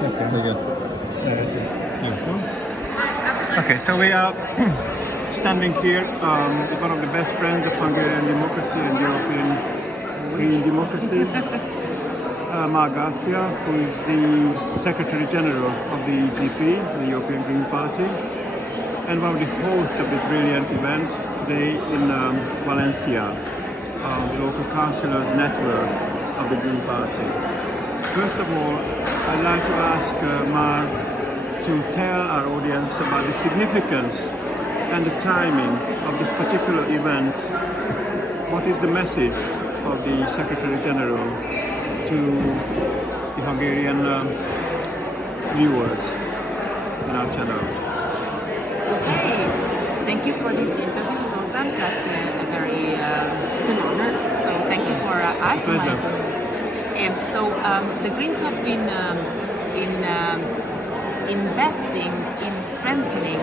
Okay, so we are standing here with one of the best friends of Hungarian democracy and European green democracy, Mar Garcia, who is the Secretary General of the EGP, the European Green Party, and one of the hosts of this brilliant event today in Valencia, the local councillors network of the Green Party. First of all, I'd like to ask Mar to tell our audience about the significance and the timing of this particular event. What is the message of the Secretary General to the Hungarian viewers in our channel? Okay, thank you for this interview, Zoltan. That's it's an honor. So thank you for asking my questions. The Greens have been investing in strengthening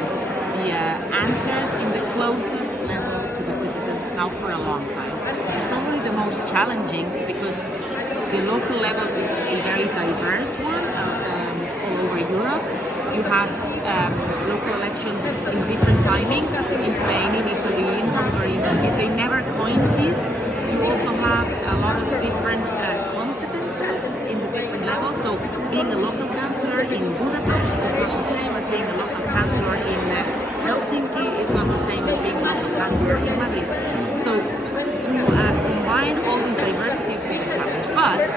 the answers in the closest level to the citizens now for a long time. It's probably the most challenging because the local level is a very diverse one all over Europe. You have local elections in different timings in Spain, in Italy, in Hungary. They never coincide. You also have a lot of different competences in the different levels. So being a local councillor in Budapest is not the same as being a local councillor in Helsinki. Is not the same as being a local councillor in Madrid. So to combine all these diversities is a challenge. But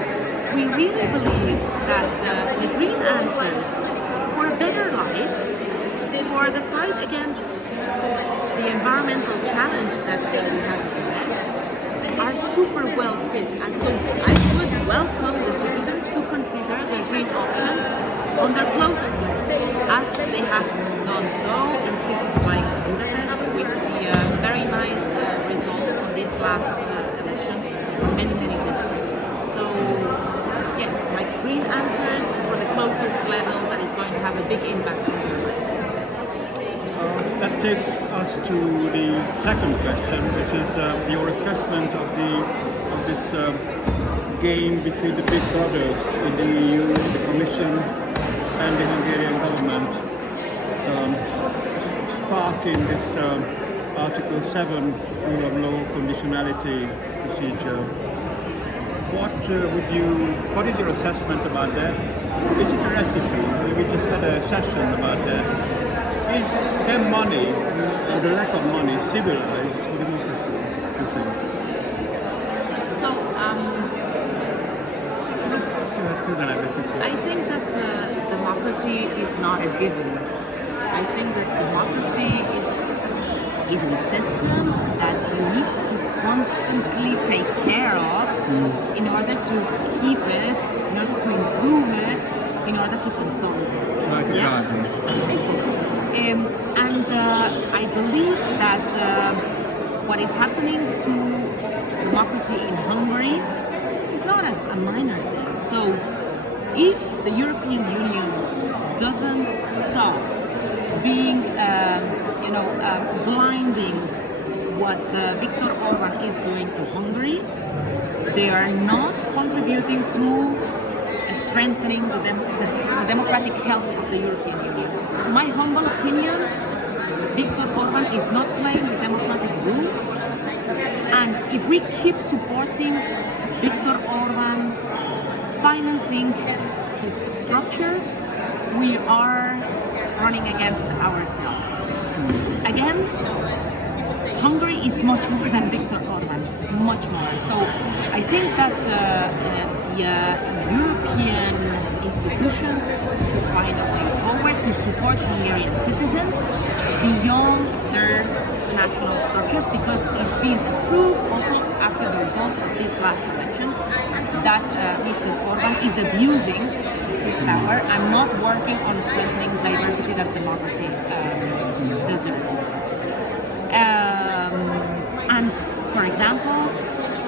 we really believe that the green answers for a better life, for the fight against the environmental challenge that we have today, are super well fit. And so I would welcome the citizens to consider the green options on their closest level, as they have done so in cities like Budapest with the very nice result on these last elections in many districts. So yes, like green answers for the closest level that is going to have a big impact on your life. That takes us to the second question, which is your assessment of this game between the big brothers in the EU, the Commission, and the Hungarian government, sparking this Article 7 rule of law conditionality procedure. What is your assessment about that? Is it a recipe? We just had a session about that. Can money, or the lack of money, civilize democracy, you think? So, I think that democracy is not a given. I think that democracy is a system that you need to constantly take care of in order to keep it, in order to improve it, in order to consolidate. Like a garden. I believe that what is happening to democracy in Hungary is not as a minor thing. So if the European Union doesn't stop being, blinding what Viktor Orban is doing to Hungary, they are not contributing to strengthening the democratic health of the European Union. To my humble opinion, Viktor Orban is not playing the democratic rules, and if we keep supporting Viktor Orban, financing his structure, we are running against ourselves. Again, Hungary is much more than Viktor Orban, much more. So I think that the European institutions should find a way forward to support Hungarian citizens beyond their national structures, because it's been proved also after the results of these last elections that Mr. Orban is abusing his power and not working on strengthening diversity that democracy deserves. And for example,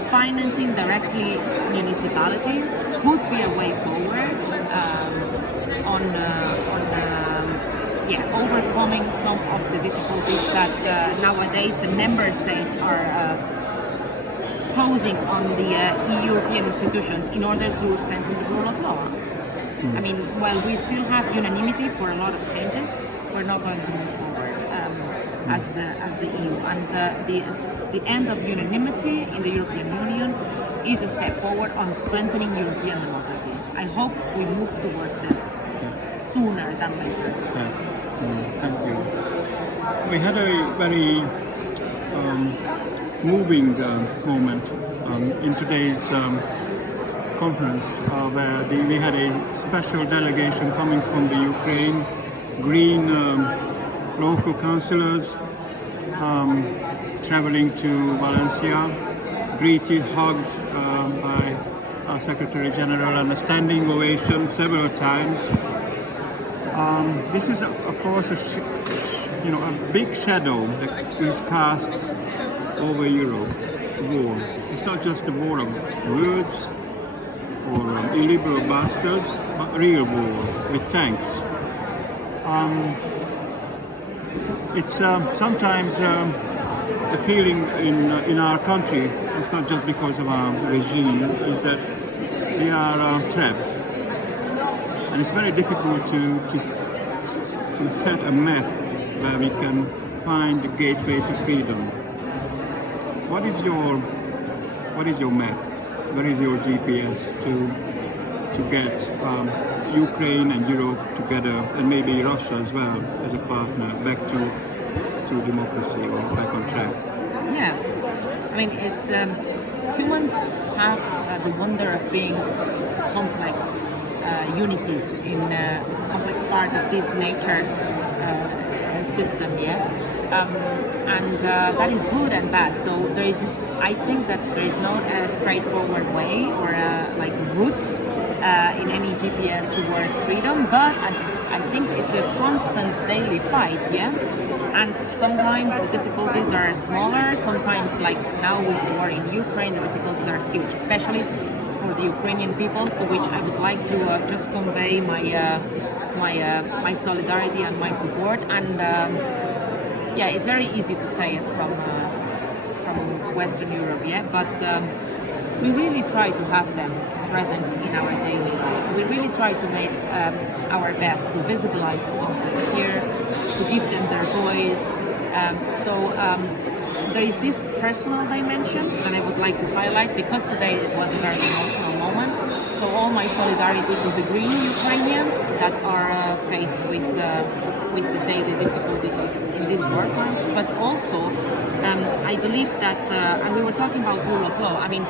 financing directly municipalities could be a way forward on overcoming some of the difficulties that nowadays the member states are posing on the European institutions in order to strengthen the rule of law. I mean, while we still have unanimity for a lot of changes, we're not going to move forward as the EU. And the end of unanimity in the European Union is a step forward on strengthening European democracy. I hope we move towards this sooner than later. Thank you. We had a very moving moment in today's conference where we had a special delegation coming from the Ukraine, Green local councillors traveling to Valencia, greeted, hugged by our Secretary General, and a standing ovation several times. This is, of course, a big shadow that is cast over Europe. War. It's not just a war of words or illiberal bastards, but real war with tanks. It's sometimes the feeling in our country. It's not just because of our regime, is that we are trapped, and it's very difficult to set a map where we can find the gateway to freedom. What is your map? Where is your GPS to get Ukraine and Europe together, and maybe Russia as well as a partner, back to democracy or back on track? Yeah, I mean, it's humans have the wonder of being complex unities in a complex part of this nature system. And that is good and bad. So I think that there is not a straightforward way or a route in any GPS towards freedom, but I think it's a constant daily fight, And sometimes the difficulties are smaller. Sometimes, like now with the war in Ukraine, the difficulties are huge, especially for the Ukrainian peoples, to which I would like to just convey my solidarity and my support. And it's very easy to say it from Western Europe, but we really try to have them present in our daily lives. We really try to make our best to visibilize the conflict here, to give them their voice. There is this personal dimension that I would like to highlight, because today it was a very emotional moment. So all my solidarity to the Green Ukrainians that are faced with the daily difficulties in these war times, but also I believe that, and we were talking about rule of law. I mean,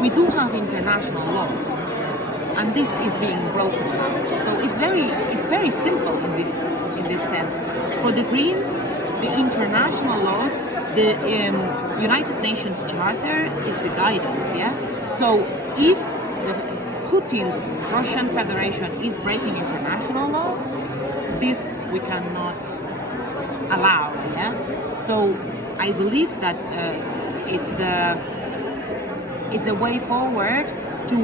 we do have international laws, and this is being broken. So it's very simple in this sense. For the Greens, the international laws, the United Nations Charter is the guidance. So if Putin's Russian Federation is breaking international laws, this we cannot allow. So I believe that it's a way forward to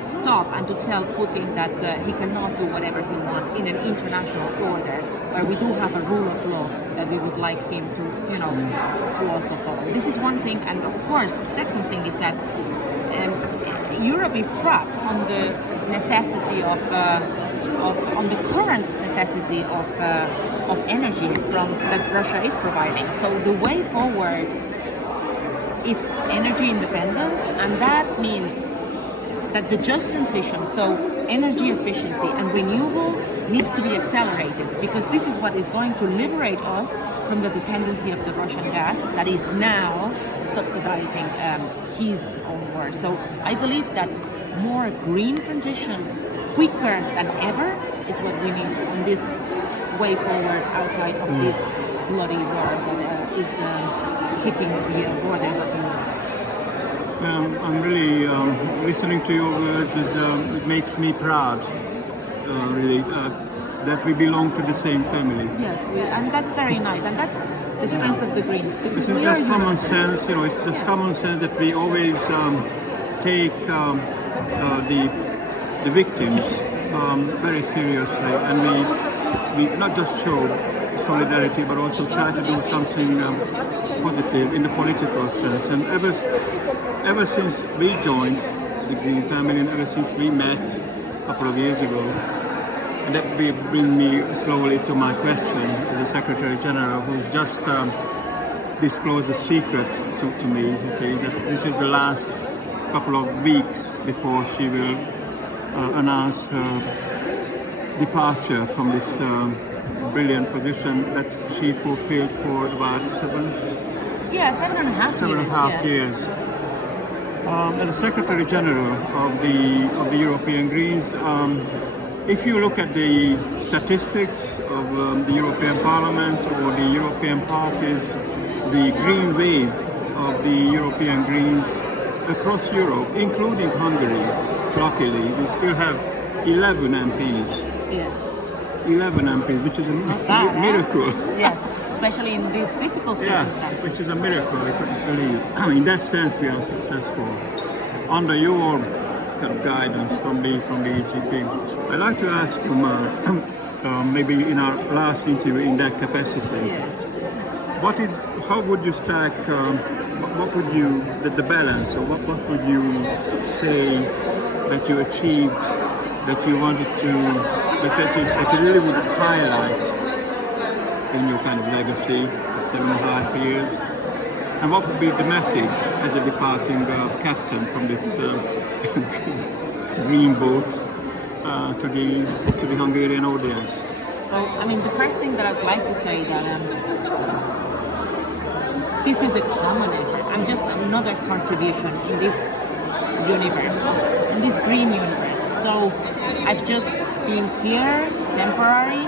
stop and to tell Putin that he cannot do whatever he wants in an international order, where we do have a rule of law that we would like him to also follow. This is one thing, and of course, the second thing is that Europe is trapped on the necessity on the current necessity of energy that Russia is providing. So the way forward is energy independence, and that means that the just transition, so energy efficiency and renewable, needs to be accelerated, because this is what is going to liberate us from the dependency of the Russian gas that is now subsidizing his own war. So I believe that more green transition quicker than ever is what we need on this way forward outside of this bloody war that is kicking the borders of Europe. I'm really listening to your words. It makes me proud, really, that we belong to the same family. Yes, and that's very nice, and that's the strength of the Greens. It's just common sense, it's just common sense that we always take the victims very seriously, and we not just show solidarity, but also try to do something positive in the political sense. And ever since we joined the Green family, and ever since we met couple of years ago. And that will bring me slowly to my question to the Secretary General, who's just disclosed the secret to me. He says that this is the last couple of weeks before she will announce her departure from this brilliant position that she fulfilled for about 7.5 years. As a Secretary General of the European Greens, if you look at the statistics of the European Parliament or the European parties, the green wave of the European Greens across Europe, including Hungary, luckily, we still have 11 MPs. Yes. 11 MPs, which is a miracle. Yes, especially in these difficult circumstances. Yeah, which is a miracle, I couldn't believe. In that sense, we are successful. Under your kind of guidance from the EGP, I'd like to ask you, maybe in our last interview in that capacity, Yes. how would you stack, what would you, the balance, or what would you say that you achieved, that you wanted to, that you really would highlight in your kind of legacy of 7.5 years? And what would be the message as a departing captain from this green boat to the Hungarian audience? So, I mean, the first thing that I'd like to say that this is a common effort. I'm just another contribution in this universe, in this green universe. So, I've just been here, temporary,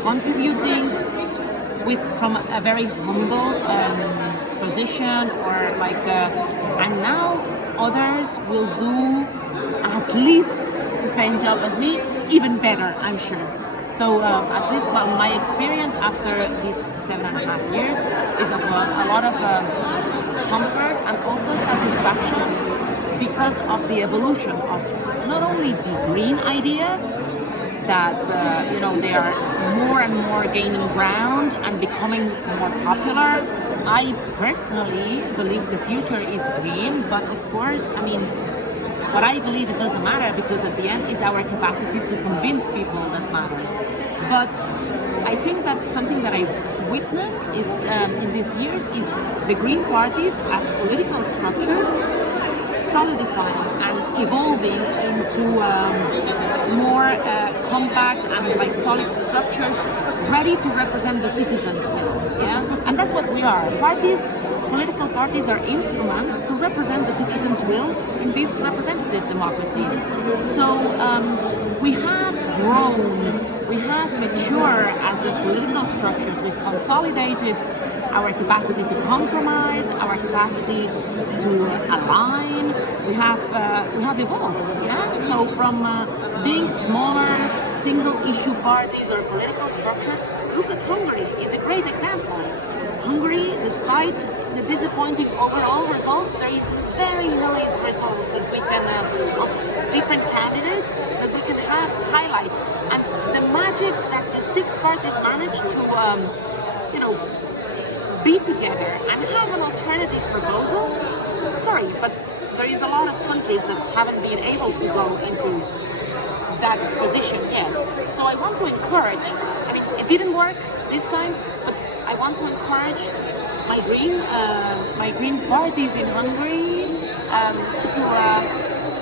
contributing from a very humble position, or like, and now others will do at least the same job as me, even better, I'm sure. So at least my experience after these 7.5 years is of a lot of comfort and also satisfaction because of the evolution of not only the green ideas that they are more and more gaining ground and becoming more popular. I personally believe the future is green, but of course, I mean, what I believe it doesn't matter, because at the end is our capacity to convince people that matters. But I think that something that I witnessed is in these years is the green parties as political structures solidifying and evolving into more compact and like solid structures ready to represent the citizens' will. Yeah, and that's what we are. Political parties are instruments to represent the citizens' will in these representative democracies. So we have grown, we have matured as a political structures. We've consolidated our capacity to compromise, our capacity to align. We have evolved. Yeah. So from being smaller, single-issue parties or political structures, look at Hungary. It's a great example. Hungary, despite the disappointing overall results, there is very nice results that we can, of different candidates that we can highlight. And the magic that the six parties managed to, be together and have an alternative proposal. Sorry, but there is a lot of countries that haven't been able to go into that position yet. So I want to encourage, I mean, it didn't work this time, but I want to encourage my green parties in Hungary to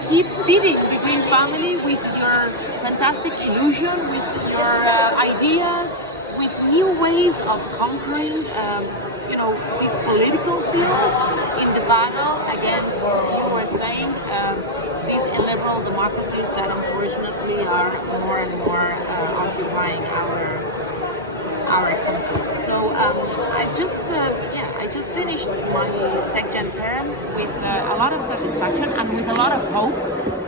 keep feeding the green family with your fantastic illusion, with your ideas, with new ways of conquering, this political field in the battle against, you were saying, these illiberal democracies that unfortunately are more and more occupying our countries. So I just finished my second term with a lot of satisfaction and with a lot of hope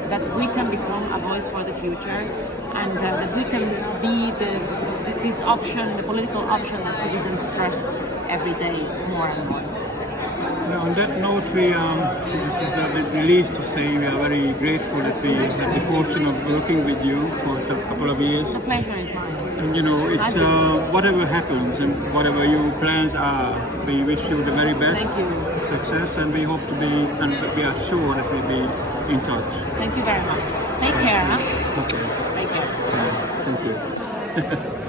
that we can become a voice for the future, and that we can be this option, the political option that citizens trust every day more and more. Yeah, on that note, this is the least to say we are very grateful that we had the fortune of working with you for a couple of years. The pleasure is mine. And it's whatever happens and whatever your plans are, we wish you the very best Thank you. success, and we hope to be, and we are sure that we'll be in touch. Thank you very much. Take care, huh? Okay. Take care. Thank you.